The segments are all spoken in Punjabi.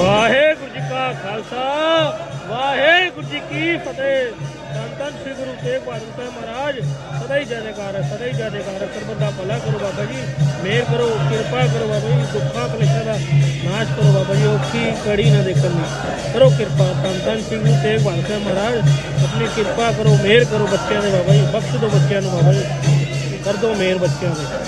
ਵਾਹਿਗੁਰੂ ਜੀ ਕਾ ਖਾਲਸਾ, ਵਾਹਿਗੁਰੂ ਜੀ ਕੀ ਫਤਿਹ। ਧੰਨ ਸ੍ਰੀ ਗੁਰੂ ਤੇਗ ਬਹਾਦਰ ਸਾਹਿਬ ਮਹਾਰਾਜ, ਸਦਾ ਹੀ ਜੈ ਜੈਕਾਰ ਹੈ, ਸਦਾ ਹੀ ਜੈ ਜੈਕਾਰ ਹੈ। ਸਰਬਤ ਦਾ ਭਲਾ ਕਰੋ ਬਾਬਾ ਜੀ, ਮਿਹਰ ਕਰੋ, ਕਿਰਪਾ ਕਰੋ ਬਾਬਾ ਜੀ, ਦੁੱਖਾਂ ਕਲੇਸ਼ਾਂ ਦਾ ਨਾਸ਼ ਕਰੋ ਬਾਬਾ ਜੀ, ਔਖੀ ਕੜੀ ਨਾ ਦੇਖਣ ਦੀ। ਕਰੋ ਕਿਰਪਾ, ਧੰਨ ਧੰਨ ਸ੍ਰੀ ਗੁਰੂ ਤੇਗ ਬਹਾਦਰ ਸਾਹਿਬ ਮਹਾਰਾਜ, ਆਪਣੀ ਕਿਰਪਾ ਕਰੋ, ਮਿਹਰ ਕਰੋ ਬੱਚਿਆਂ ਦੇ ਬਾਬਾ ਜੀ, ਬਖਸ਼ ਦਿਓ ਬੱਚਿਆਂ ਨੂੰ ਬਾਬਾ ਜੀ, ਕਰ ਦਿਓ ਮਿਹਰ ਬੱਚਿਆਂ ਦੇ।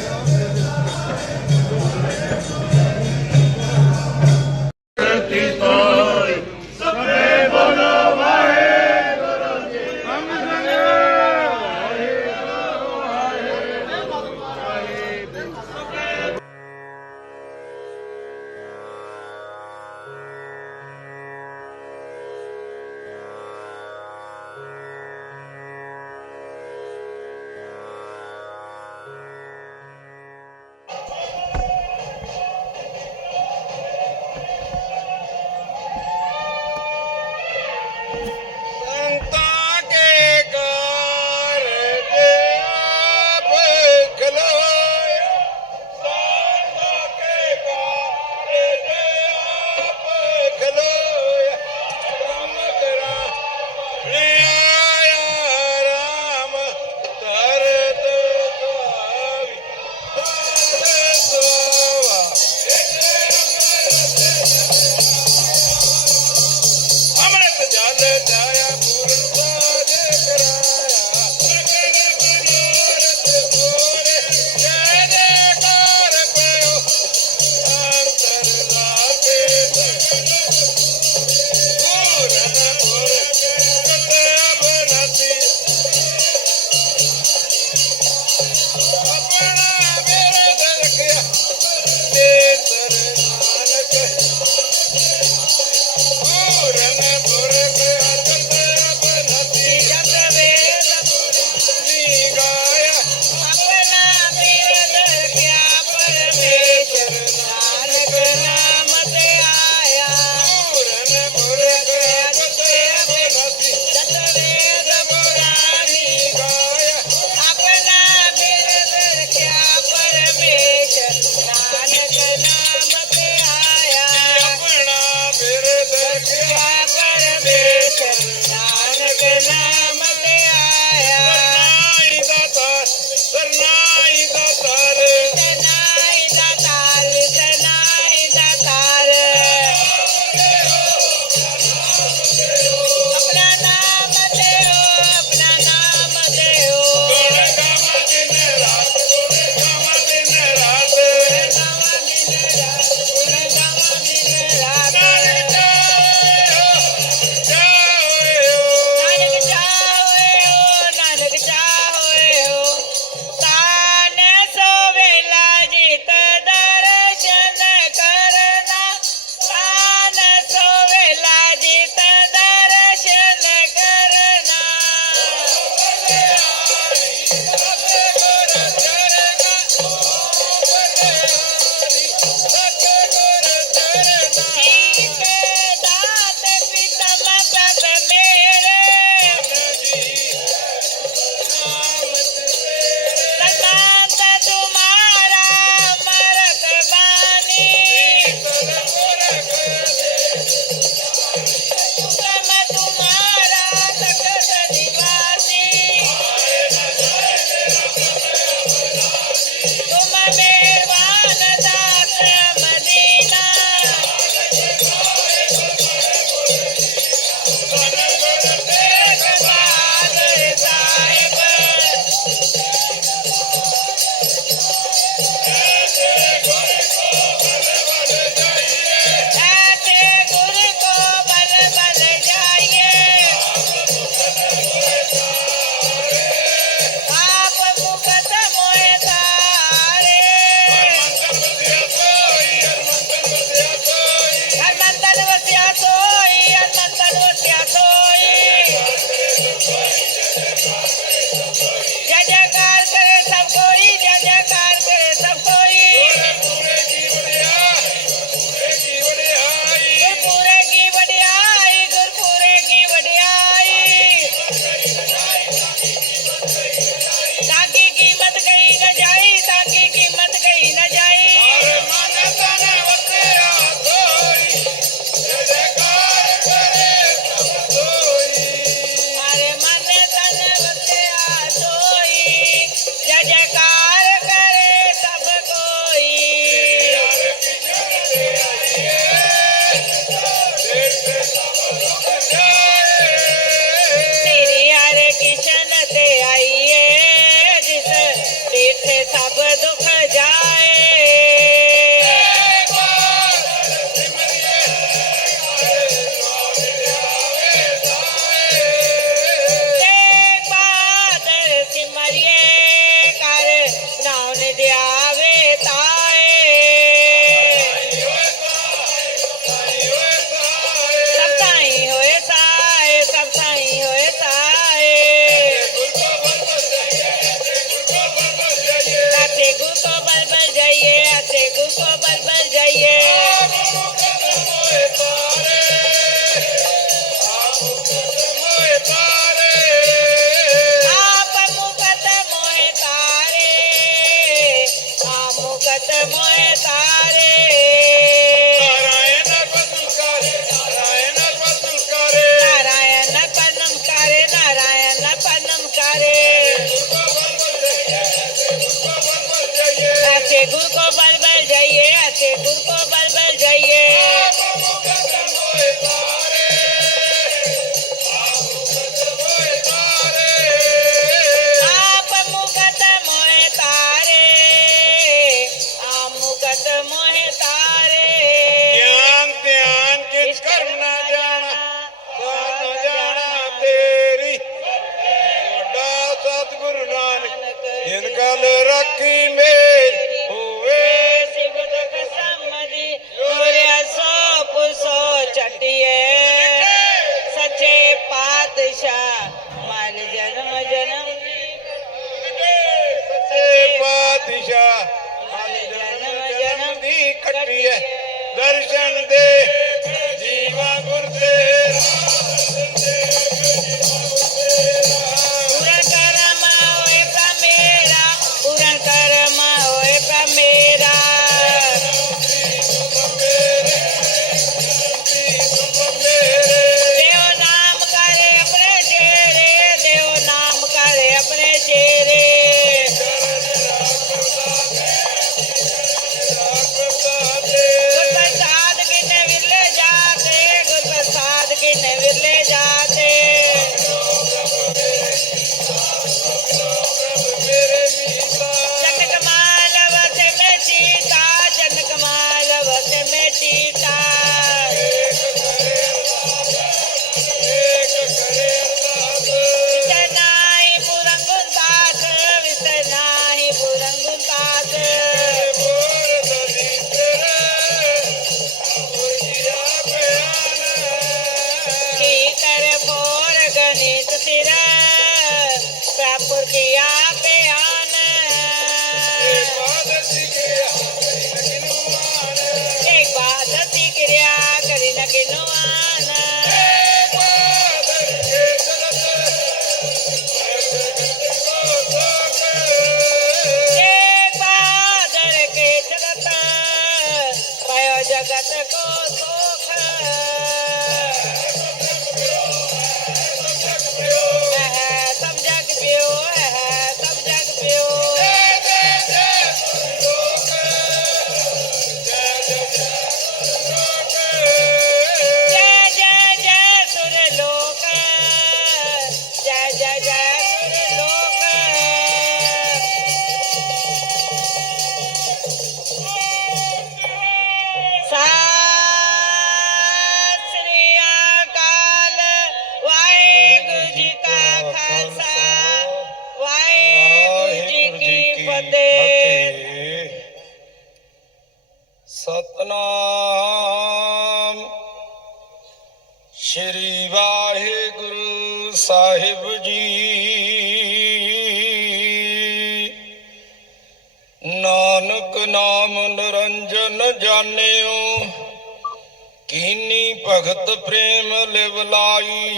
ਲਾਈ।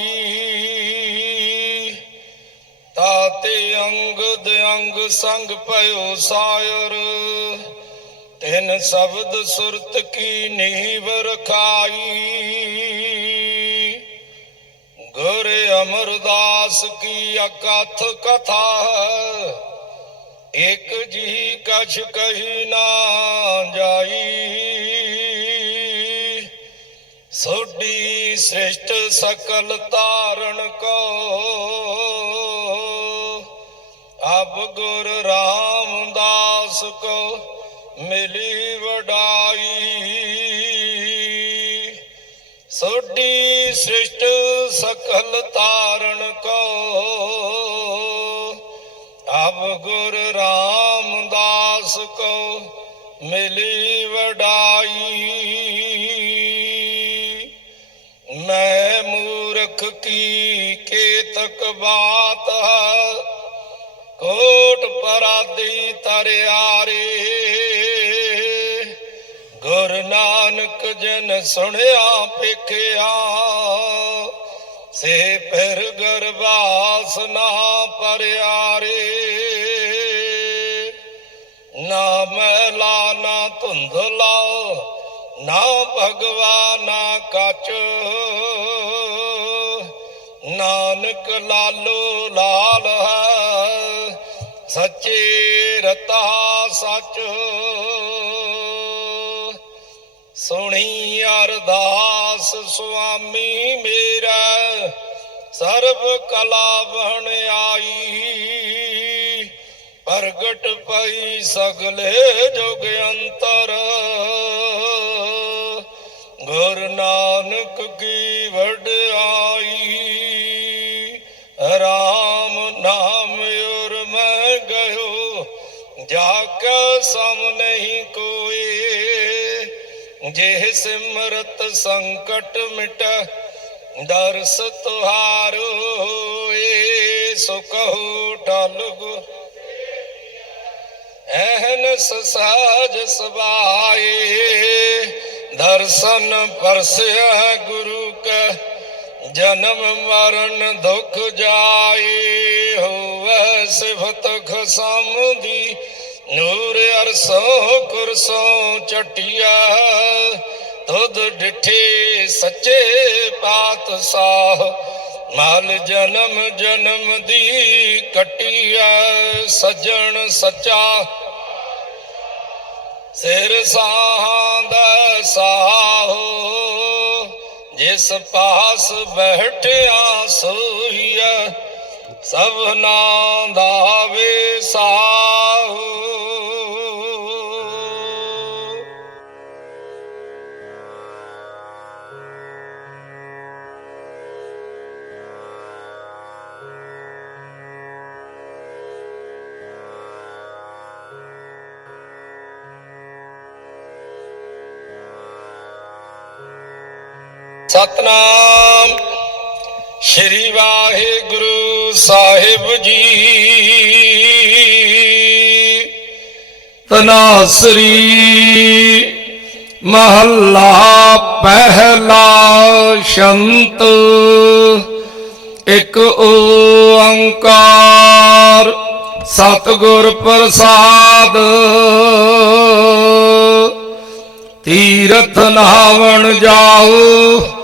ਤਾਤੇ ਅੰਗਦ ਅੰਗ ਸੰਗ ਭਇਓ ਸਾਇਰ। ਤਿਨ ਸ਼ਬਦ ਸੁਰਤ ਕੀ ਨੀਵ ਰਖਾਈ। ਗੁਰ ਅਮਰਦਾਸ ਕੀ ਅਕਥ ਕਥਾ ਇਕ ਜੀ ਕਛ ਕਹੀ ਨਾ ਜਾਈ। ਸੋਡੀ ਸ੍ਰਿਸ਼ਟ ਸਕਲ ਤਾਰਨ ਕੋ। ਅਬ ਗੁਰ ਰਾਮਦਾਸ ਕੋ ਮਿਲੀ ਵਡਾਈ। ਸੋਡੀ ਸ੍ਰਿਸ਼ਟ ਸਕਲ ਤਾਰਨ ਕੋ। ਅਬ ਗੁਰ ਰਾਮਦਾਸ ਕੋ ਮਿਲੀ ਵਡਾਈ। ਮੂਰਖ ਕੀ ਕੇਤਕ ਬਾਤ ਕੋਟ ਪਰਾਦੀ ਤਰਿਆਰੇ। ਗੁਰ ਨਾਨਕ ਜਨ ਸੁਣਿਆ ਪੇਖਿਆ ਸੇ ਫਿਰ ਗਰਵਾਸ ਨਾ ਪਰਿਆਰੇ। ਨਾ ਮੈਲਾ ਨਾ ਧੁੰਧਲਾ ਨਾ ਭਗਵਾ ਨਾ ਲਾਲੋ ਲਾਲ ਹੈ। ਸੱਚੇ ਰਤਾ ਸੱਚ। ਸੁਣੀ ਅਰਦਾਸ ਸੁਆਮੀ ਮੇਰਾ। ਸਰਬ ਕਲਾ ਬਣ ਆਈ। ਪ੍ਰਗਟ ਪਈ ਸਗਲੇ ਜੁਗ ਅੰਤਰ। ਗੁਰ ਨਾਨਕ ਕੀ ਸਮ ਨਹੀਂ ਕੋਏ ਜੇ ਸਿਮਰਤ ਸੰਕਟ ਮਿਟ ਦਰਸ ਤੁਹਾਰੋ ਏ ਸੋ ਕਹੋ ਟਲ ਗੁ ਸਾਜ ਸਬਾਏ, ਦਰਸ਼ਨ ਪਰਸਿਆ ਗੁਰੂ ਕੈ, ਜਨਮ ਮਰਨ ਦੁਖ ਜਾਏ, ਹੋਵੇ ਸਿਫਤ ਖਸਮ ਦੀ ਨੂਰ ਅਰਸੋ ਕੁਰਸੋ ਚਟਿਆ, ਤੁਧ ਡਿਠੇ ਸੱਚੇ ਪਾਤਸ਼ਾਹ ਮਾਲ ਜਨਮ ਜਨਮ ਦੀ ਕਟਿਆ, ਸਜਣ ਸੱਚਾ। ਸਿਰ ਸਾਹਾਂ ਦਾ ਸਾਹੋ, ਜਿਸ ਪਾਸ ਬੈਠਿਆ ਸੋਈਆ ਸਭਨਾ ਦਾ ਸਤਨਾਮ। ਸ਼੍ਰੀ ਵਾਹਿਗੁਰੂ ਸਾਹਿਬ ਜੀ। ਤਨਾਸਰੀ ਮਹੱਲਾ ਪਹਿਲਾ ਸ਼ੰਤ। ਇੱਕ ਓੰਕਾਰ ਸਤਿਗੁਰ ਪ੍ਰਸਾਦ। ਤੀਰਥ ਨਾਵਣ ਜਾਓ।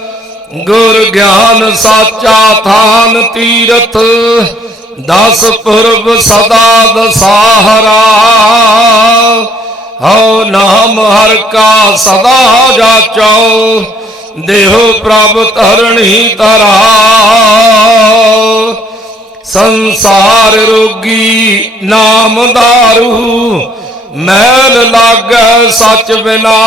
ਗੁਰ ਗਿਆਨ ਸਾਚਾ ਥਾਨ ਤੀਰਥ, ਦਸ ਪੁਰਬ ਸਦਾ ਦਸਾਹਰਾ। ਹਉ ਨਾਮ ਹਰ ਕਾ ਸਦਾ ਜਾਚੋ ਦੇਹੋ ਪ੍ਰਭ ਧਰਣੀ ਧਰਾ ਸੰਸਾਰ ਰੋਗੀ ਨਾਮ ਦਾਰੂ ਮੈਲ ਲਾਗੈ ਸਚ ਬਿਨਾ।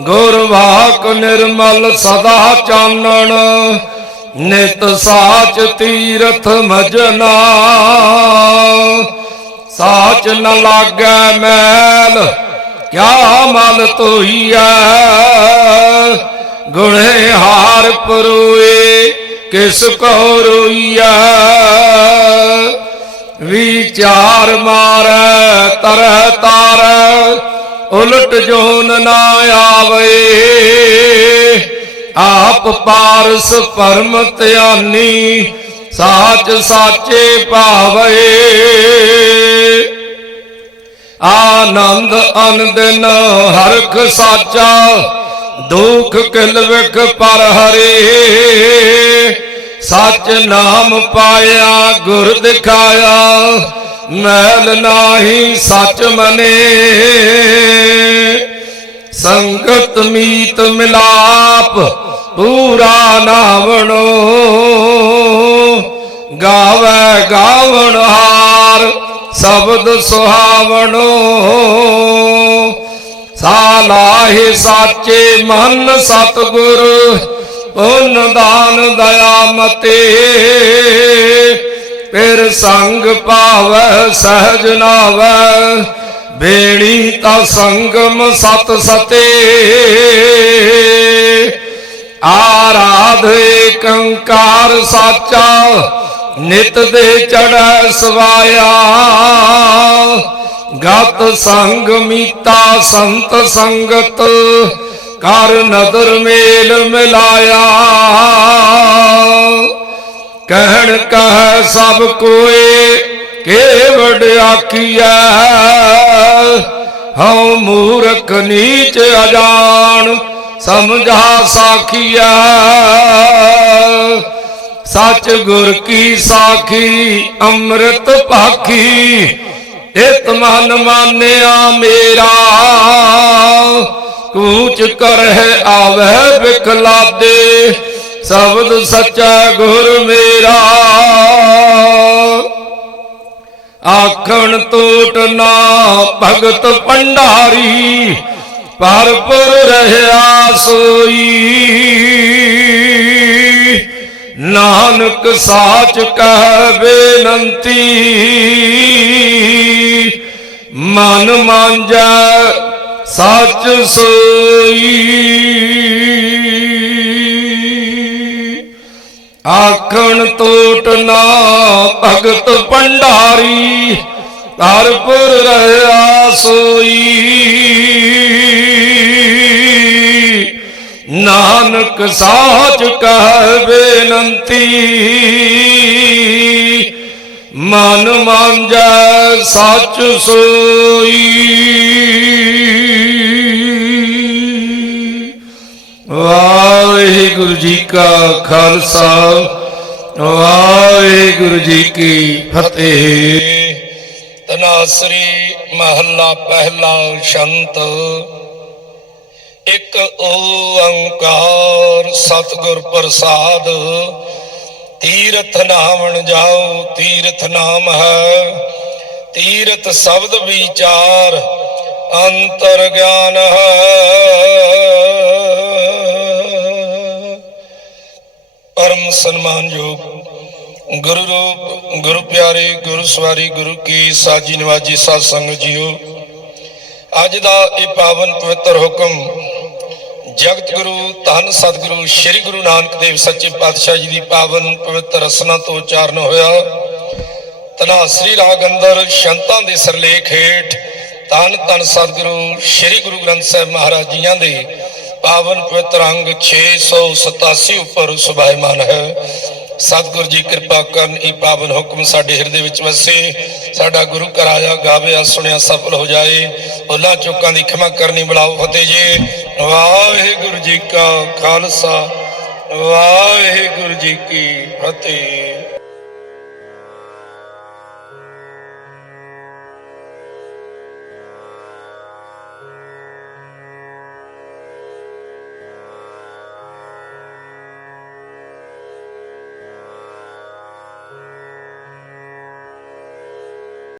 ਗੁਰ ਵਾਕ ਨਿਰਮਲ ਸਦਾ ਚਾਨਣ, ਨਿਤ ਸਾਚ ਤੀਰਥ ਮਜਨਾ। ਸਾਚ ਨ ਲਾਗੈ ਮੈਲ, ਕਿਆ ਮਲ ਤੋਈਐ ਗੁਣੇ ਹਾਰ ਪਰੋਏ, ਕਿਸ ਕੋ ਰੋਈਐ? ਵਿਚਾਰ ਮਾਰੈ, ਤਰੈ ਤਾਰੈ ਉਲਟ ਜੋਨ ਨਾ ਆਵੇ। ਆਪ ਪਾਰਸ ਪਰਮ ਧਿਆਨੀ, ਸਾਚ ਸਾਚੇ ਭਾਵੇ। ਆਨੰਦ ਅਨੰਦਨ ਹਰਖ ਸਾਚਾ, ਦੁਖ ਕਿਲ ਵਿਖ ਪਰ ਹਰੇ। ਸਚ ਨਾਮ ਪਾਇਆ, ਗੁਰ ਦਿਖਾਇਆ ਮੈਲ ਨਾਹੀ ਸਚ ਮਨੇ। ਸੰਗਤ ਮੀਤ ਮਿਲਾਪ ਪੂਰਾ ਨਾਵਣੋ। ਗਾਵੇ ਗਾਵਣ ਹਾਰ ਸ਼ਬਦ ਸੁਹਾਵਣੋ। ਸਾਲਾਹੇ ਸਾਚੇ ਮਨ ਸਤਗੁਰ, ਪੁੰਨ ਦਾਨ ਦਇਆ ਮਤੇ। ਫਿਰ ਸੰਗ ਪਾਵੈ ਸਹਜ ਨਾਵੈ। ਬੇੜੀ ਤਾ ਸੰਗਮ ਸਤ ਸਤੇ। ਆਰਾਧ ਏਕੰਕਾਰ ਸਾਚਾ, ਨਿਤ ਦੇ ਚੜੈ ਸਵਾਇਆ। ਗਤ ਸੰਗ ਮੀਤਾ ਸੰਤ ਸੰਗਤ, ਕਰ ਨਦਰ ਮੇਲ ਮਿਲਾਇਆ। ਕਹਿਣ ਕਹ ਸਭ ਕੋਏ ਕੇ ਆਖੀਐ, ਹਉ ਮੂਰਖ ਨੀਚ ਅਜਾਣ, ਸਮਝਾ ਸਾਖੀਐ। ਸਚ ਗੁਰ ਕੀ ਸਾਖੀ, ਅੰਮ੍ਰਿਤ ਭਾਖੀ ਇਤ ਮਨ ਮਾਨਿਆ ਮੇਰਾ। ਕੂਚ ਕਰਹਿ ਆਵੈ ਬਿਖਲਾਦੇ ਸ਼ਬਦ ਸੱਚਾ ਗੁਰ ਮੇਰਾ। ਆਖਣ ਟੋਟ ਨਾ ਭਗਤ ਭੰਡਾਰੀ ਪਰਪੁਰ ਰਹਿਆ ਸੋਈ। ਨਾਨਕ ਸਾਚ ਕਹਿ ਬੇਨੰਤੀ, ਮਨ ਮਾਂਜੈ ਸੱਚ ਸੋਈ। ਆਖਣ ਟੋਟ ਨਾ ਭਗਤ ਭੰਡਾਰੀ ਹਰਪੁਰ ਰਹਾ ਸੋਈ। ਨਾਨਕ ਸਾਚ ਕਹਿ ਬੇਨੰਤੀ, ਮਨ ਮਾਂਜੈ ਸੱਚ ਸੋਈ। ਵਾਹਿਗੁਰੂ ਜੀ ਕਾ ਖਾਲਸਾ, ਵਾਹਿਗੁਰੂ ਜੀ ਕੀ ਫਤਿਹ। ਤਨਾਸਰੀ ਮਹੱਲਾ ਪਹਿਲਾ ਸ਼ੰਤ, ਇੱਕ ਓੰਕਾਰ ਸਤਿਗੁਰ ਪ੍ਰਸਾਦ। ਤੀਰਥ ਨਾਮਣ ਜਾਓ, ਤੀਰਥ ਨਾਮ ਹੈ। ਤੀਰਥ ਸ਼ਬਦ ਵਿਚਾਰ ਅੰਤਰ ਗਿਆਨ ਹੈ। ਸਨਮਾਨਯੋਗ ਗੁਰੂ ਰੂਪ, ਗੁਰੂ ਪਿਆਰੇ, ਗੁਰੂ ਸਵਾਰੀ, ਗੁਰੂ ਕੀ ਸਾਜੀ ਨਵਾਜੀ ਸਾਧ ਸੰਗਤ ਜੀਓ, ਅੱਜ ਦਾ ਇਹ ਪਾਵਨ ਪਵਿੱਤਰ ਹੁਕਮ ਜਗਤ ਗੁਰੂ, ਧੰਨ ਸਤਿਗੁਰੂ, ਸ੍ਰੀ ਗੁਰੂ ਨਾਨਕ ਦੇਵ ਸੱਚੇ ਪਾਤਸ਼ਾਹ ਜੀ ਦੀ ਪਾਵਨ ਪਵਿੱਤਰ ਰਸਨਾ ਤੋਂ ਉਚਾਰਨ ਹੋਇਆ। ਤਨਾਸਰੀ ਰਾਗ ਅੰਦਰ ਸ਼ੰਤਾਂ ਦੇ ਸਰਲੇਖ ਹੇਠ ਧੰਨ ਧੰਨ ਸਤਿਗੁਰੂ, ਸ੍ਰੀ ਗੁਰੂ ਗ੍ਰੰਥ ਸਾਹਿਬ ਮਹਾਰਾਜ ਜੀਆਂ ਦੇ ਪਾਵਨ ਪਵਿੱਤਰ ਅੰਗ 687 ਉੱਪਰ ਸੁਭਾਇਮਾਨ ਹੈ। ਸਤਿਗੁਰੂ ਜੀ ਕਿਰਪਾ ਕਰਨ, ਇਹ ਪਾਵਨ ਹੁਕਮ ਸਾਡੇ ਹਿਰਦੇ ਵਿੱਚ ਵਸੇ। ਸਾਡਾ ਗੁਰੂ ਘਰ ਆਇਆ, ਗਾਵਿਆ, ਸੁਣਿਆ, ਸਫਲ ਹੋ ਜਾਏ। ਉਹਨਾਂ ਚੁੱਕਾਂ ਦੀ ਖਿਮਾ ਕਰਨੀ ਬੁਲਾਓ ਫਤਿਹ ਜੀ। ਵਾਹਿਗੁਰੂ ਜੀ ਕਾ ਖਾਲਸਾ, ਵਾਹਿਗੁਰੂ ਜੀ ਕੀ ਫਤਿਹ।